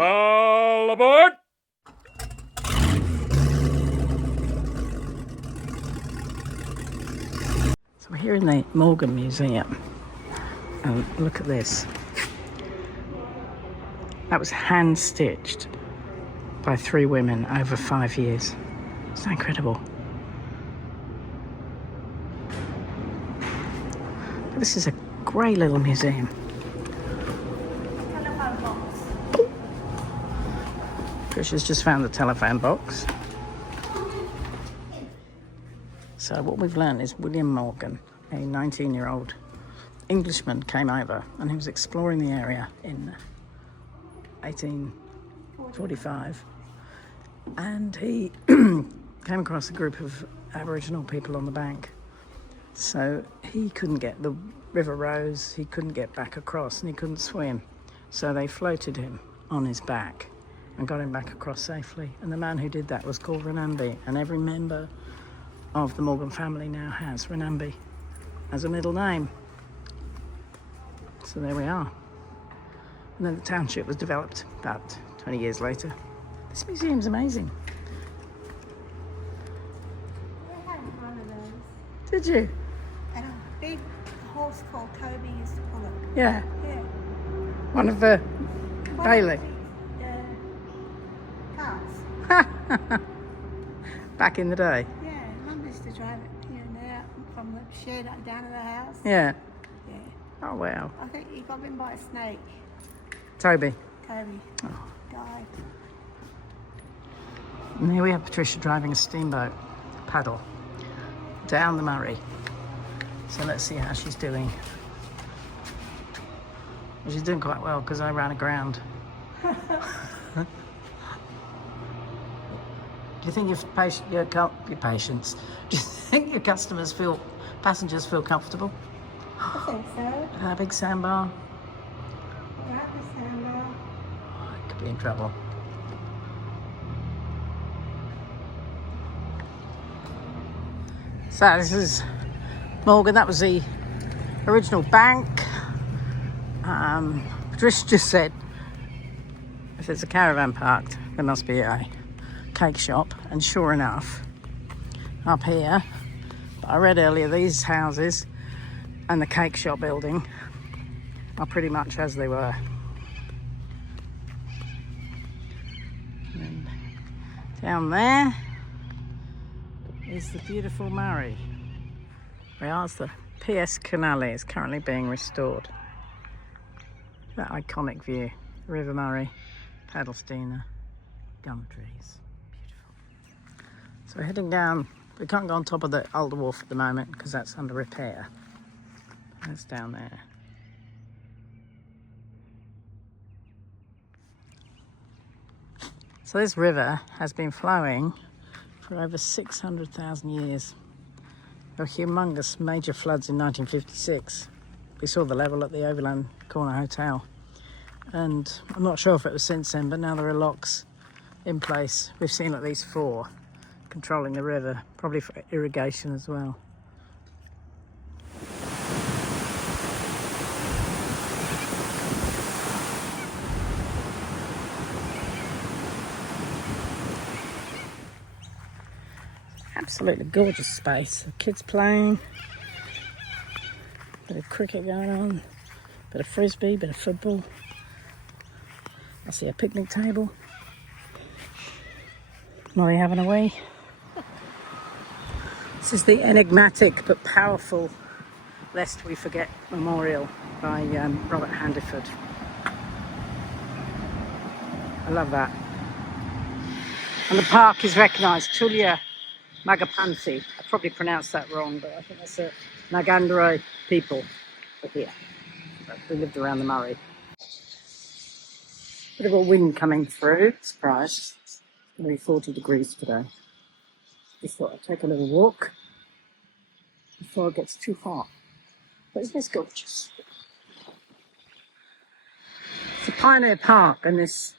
All aboard! So we're here in the Morgan Museum. And look at this. That was hand-stitched by 3 women over 5 years. It's incredible. But this is a great little museum. Trisha's just found the telephone box. So what we've learned is William Morgan, a 19-year-old Englishman, came over and he was exploring the area in 1845, and he came across a group of Aboriginal people on the bank. So he couldn't get, the river rose, he couldn't get back across and he couldn't swim. So they floated him on his back and got him back across safely. And the man who did that was called Renambi, and every member of the Morgan family now has Renambi as a middle name. So there we are. And then the township was developed about 20 years later. This museum's amazing. I had one of those. Did you? And a big horse called Toby used to pull it. Yeah. Yeah. One of the Bailey. Cars. Back in the day. Yeah, Mum used to drive it here and there from the shed down to the house. Yeah. Yeah. Oh wow. I think he got bitten by a snake. Toby. Toby Oh. died. And here we have Patricia driving a steamboat paddle down the Murray. So let's see how she's doing. Well, she's doing quite well because I ran aground. Do you think your patients? Do you think your passengers feel comfortable? I think so. A big sandbar. Right, the sandbar. Oh, it could be in trouble. So this is Morgan. That was the original bank. Patricia just said if there's a caravan parked, there must be a cake shop, and sure enough, up here, I read earlier, these houses and the cake shop building are pretty much as they were. And down there is the beautiful Murray. Whereas the PS Canale is currently being restored. That iconic view, River Murray, paddle steamer, gum trees. So we're heading down. We can't go on top of the older wharf at the moment because that's under repair. That's down there. So this river has been flowing for over 600,000 years. There were humongous major floods in 1956. We saw the level at the Overland Corner Hotel. And I'm not sure if it was since then, but now there are locks in place. We've seen at least 4. Controlling the river, probably for irrigation as well. Absolutely gorgeous space. The kids playing, bit of cricket going on, bit of frisbee, bit of football. I see a picnic table. Molly having a wee. This is the enigmatic but powerful Lest We Forget Memorial by Robert Handiford. I love that. And the park is recognised, Tulia Magapanthi. I probably pronounced that wrong, but I think that's a Nagandro people here. They lived around the Murray. Bit of a wind coming through, surprise. Maybe 40 degrees today. Just thought I'd take a little walk before it gets too hot. But isn't this gorgeous? It's a pioneer park, and this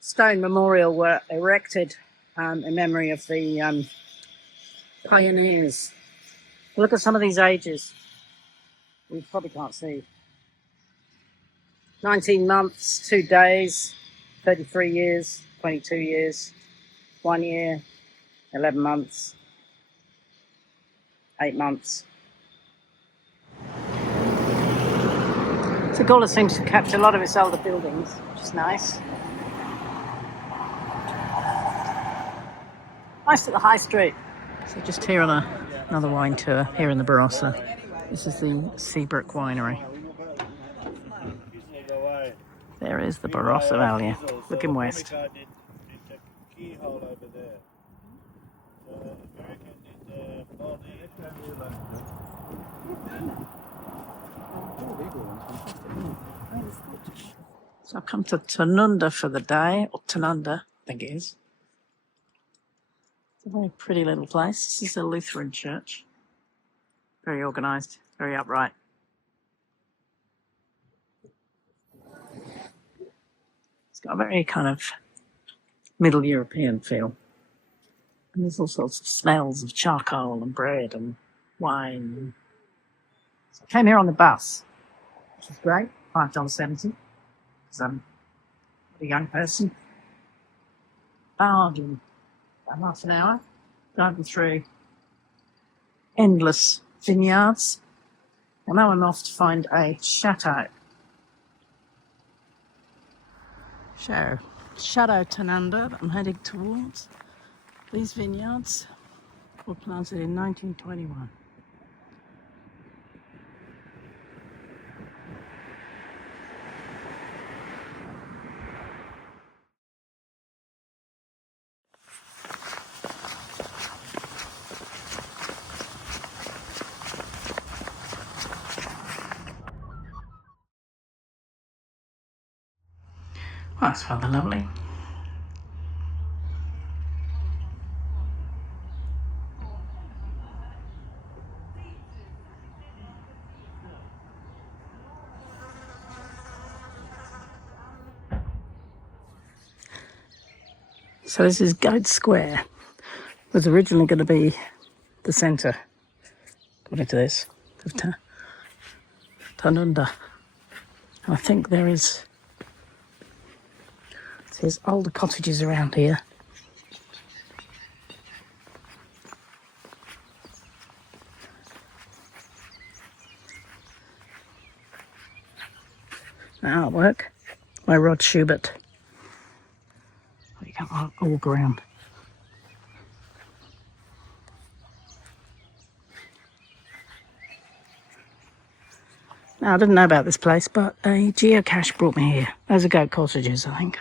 stone memorial were erected in memory of the pioneers. Look at some of these ages. You probably can't see. 19 months, 2 days, 33 years, 22 years, 1 year, 11 months, 8 months. Segula seems to capture a lot of its older buildings, which is nice. Nice at the high street. So just here on another wine tour, here in the Barossa. This is the Seabrook Winery. There is the Barossa Vale, looking west. So I've come to Tanunda for the day, or Tanunda, I think it is. It's a very pretty little place. This is a Lutheran church. Very organised, very upright. It's got a very kind of Middle European feel. And there's all sorts of smells of charcoal and bread and wine. So I came here on the bus, which is great, $5.70, because I'm a young person. Bargain. About half an hour, driving through endless vineyards. And now I'm off to find a chateau. Chateau Tanunda that I'm heading towards. These vineyards were planted in 1921. Well, that's rather lovely. So this is Goat Square. It was originally going to be the centre, according to this, of Tanunda. And I think there's older cottages around here. Artwork by Rod Schubert. You can't walk around. Now, I didn't know about this place, but a geocache brought me here. Those are goat cottages, I think.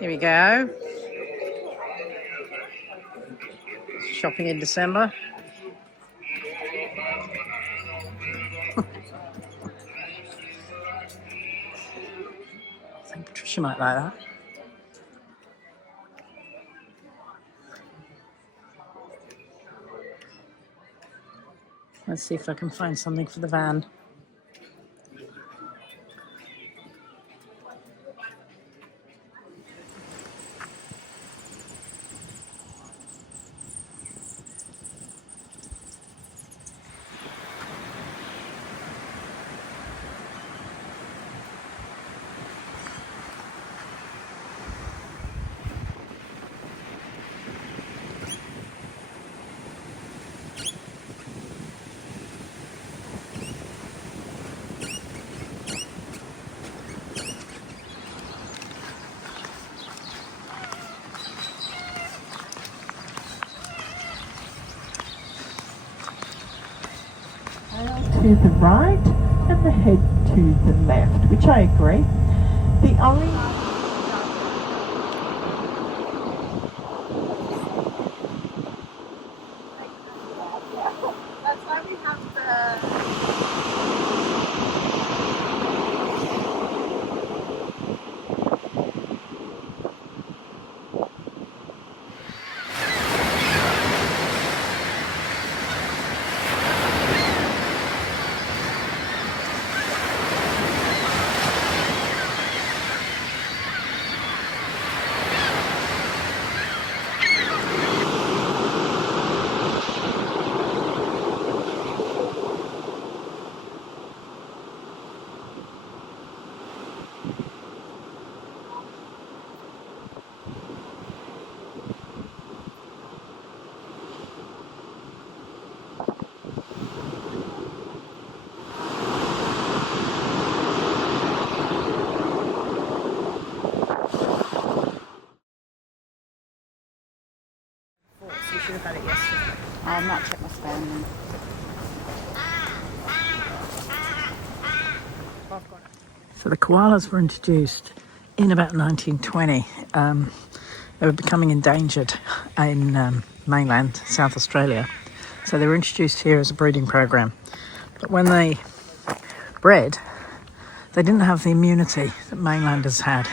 Here we go. Shopping in December. I think Patricia might like that. Let's see if I can find something for the van. To the right and the head to the left, which I agree. The only That's why we have the... So the koalas were introduced in about 1920. They were becoming endangered in mainland South Australia. So they were introduced here as a breeding program. But when they bred, they didn't have the immunity that mainlanders had.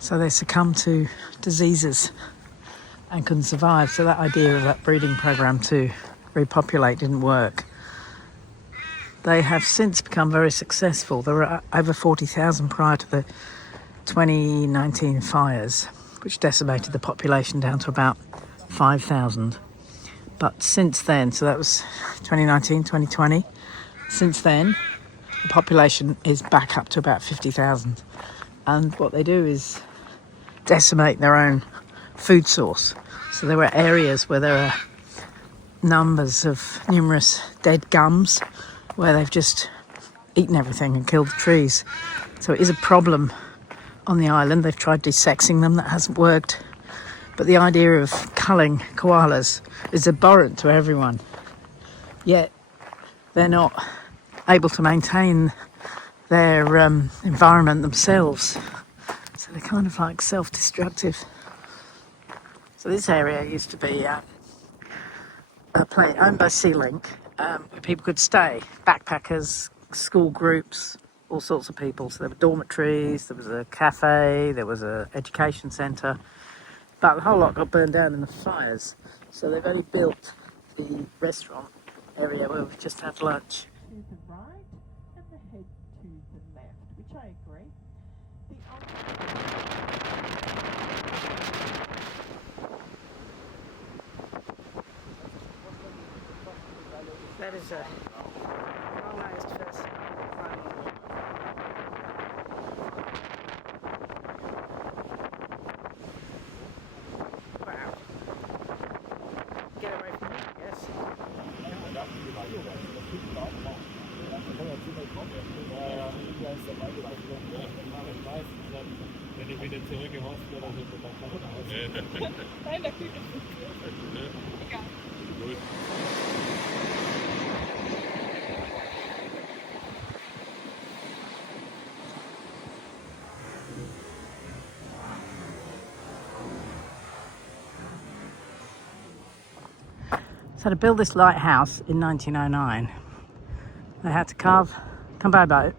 So they succumbed to diseases and couldn't survive. So that idea of that breeding program to repopulate didn't work. They have since become very successful. There were over 40,000 prior to the 2019 fires, which decimated the population down to about 5,000. But since then, so that was 2019, 2020, since then, the population is back up to about 50,000. And what they do is decimate their own food source. So there were areas where there are numerous dead gums where they've just eaten everything and killed the trees. So it is a problem on the island. They've tried desexing them, that hasn't worked. But the idea of culling koalas is abhorrent to everyone. Yet they're not able to maintain their environment themselves. So they're kind of like self-destructive. So this area used to be a place owned by Sea Link, where people could stay. Backpackers, school groups, all sorts of people. So there were dormitories, there was a cafe, there was an education centre. But the whole lot got burned down in the fires. So they've only built the restaurant area where we've just had lunch. To the right and the head to the left, which I agree. That is a colonized vessel. Wow. Get away from me, yes. Wenn ich wieder zurückgehorcht werde, dann wird das Nein, da kriegt es egal. Gut. So to build this lighthouse in 1909, they had to come by boat,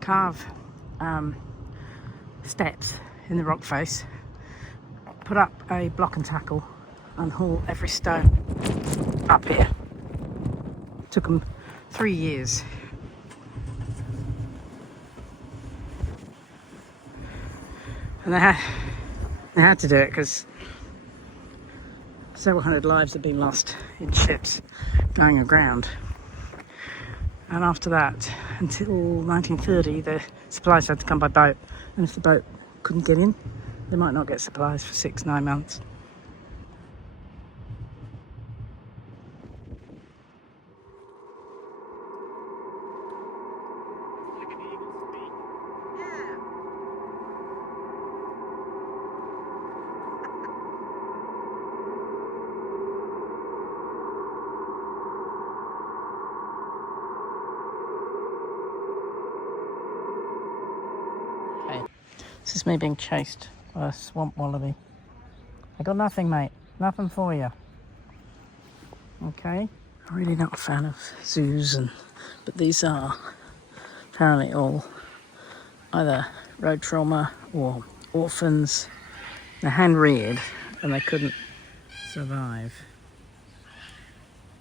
carve steps in the rock face, put up a block and tackle and haul every stone up here. It took them 3 years. And they had to do it because several hundred lives had been lost in ships going aground. And after that, until 1930, the supplies had to come by boat. And if the boat couldn't get in, they might not get supplies for 6-9 months. This is me being chased by a swamp wallaby. I got nothing, mate. Nothing for you. Okay? I'm really not a fan of zoos, but these are apparently all either road trauma or orphans. They're hand-reared and they couldn't survive.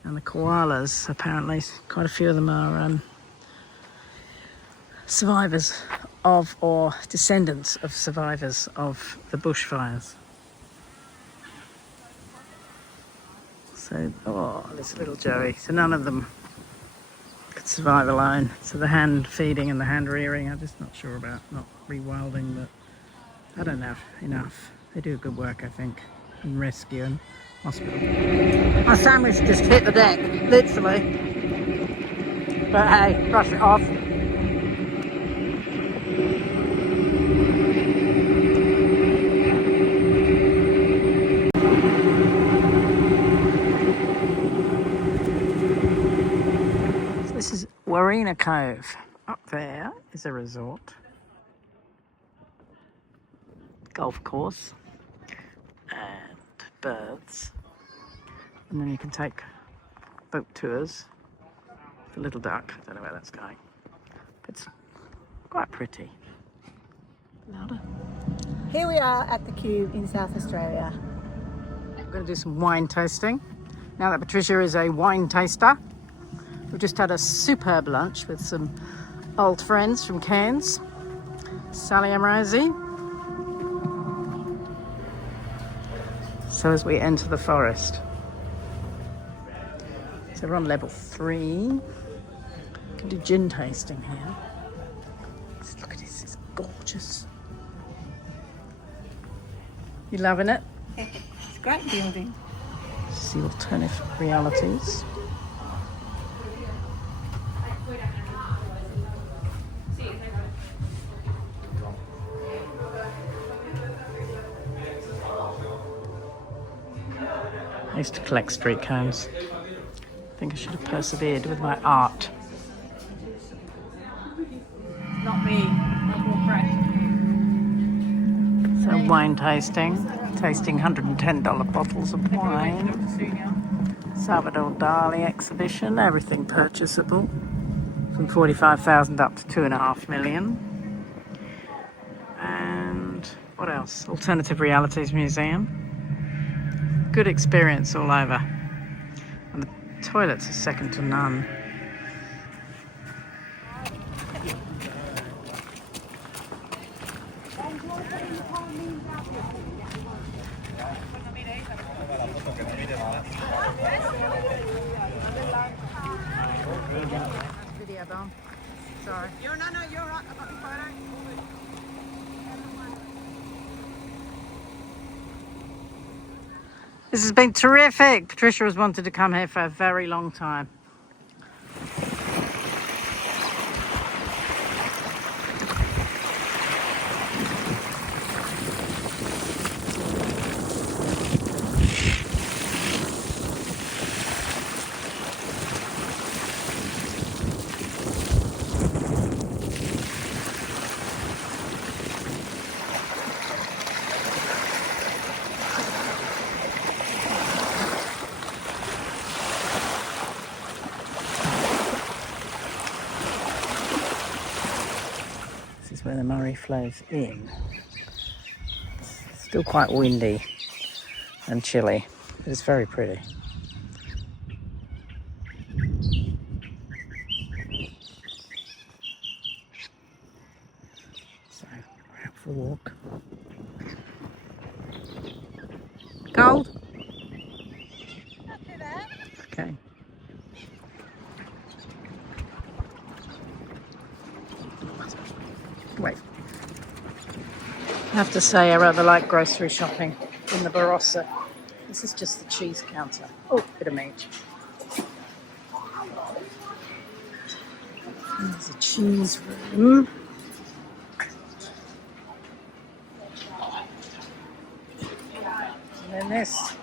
And the koalas, apparently, quite a few of them are survivors of or descendants of survivors of the bushfires. So, oh, this little Joey. So none of them could survive alone. So the hand feeding and the hand rearing, I'm just not sure about, not rewilding, but I don't know enough. They do good work, I think, in rescue and hospital. My sandwich just hit the deck, literally. But hey, brush it off. This is Warina Cove, Up there is a resort, golf course, and berths. And then you can take boat tours. The Little Duck, I don't know where that's going. It's quite pretty. Louder. Here we are at the Cube in South Australia. We're going to do some wine tasting. Now that Patricia is a wine taster, we've just had a superb lunch with some old friends from Cairns, Sally and Rosie. So as we enter the forest, so we're on level 3. We can do gin tasting here. Just look at this, it's gorgeous. You loving it? It's great building. See alternative realities. I used to collect street cones. I think I should have persevered with my art. Not me. Not more fresh. So wine tasting $110 bottles of wine. Salvador Dali exhibition, everything purchasable. From 45,000 up to 2.5 million. And what else? Alternative Realities Museum. Good experience all over. And the toilets are second to none. Video bomb. Sorry. You're right. I got the photo. This has been terrific. Patricia has wanted to come here for a very long time. Where the Murray flows in. It's still quite windy and chilly, but it's very pretty. So we're out for a walk. Cold? Not too bad. Okay. Wait. I have to say I rather like grocery shopping in the Barossa. This is just the cheese counter. Oh, bit of meat. There's a cheese room. And then this.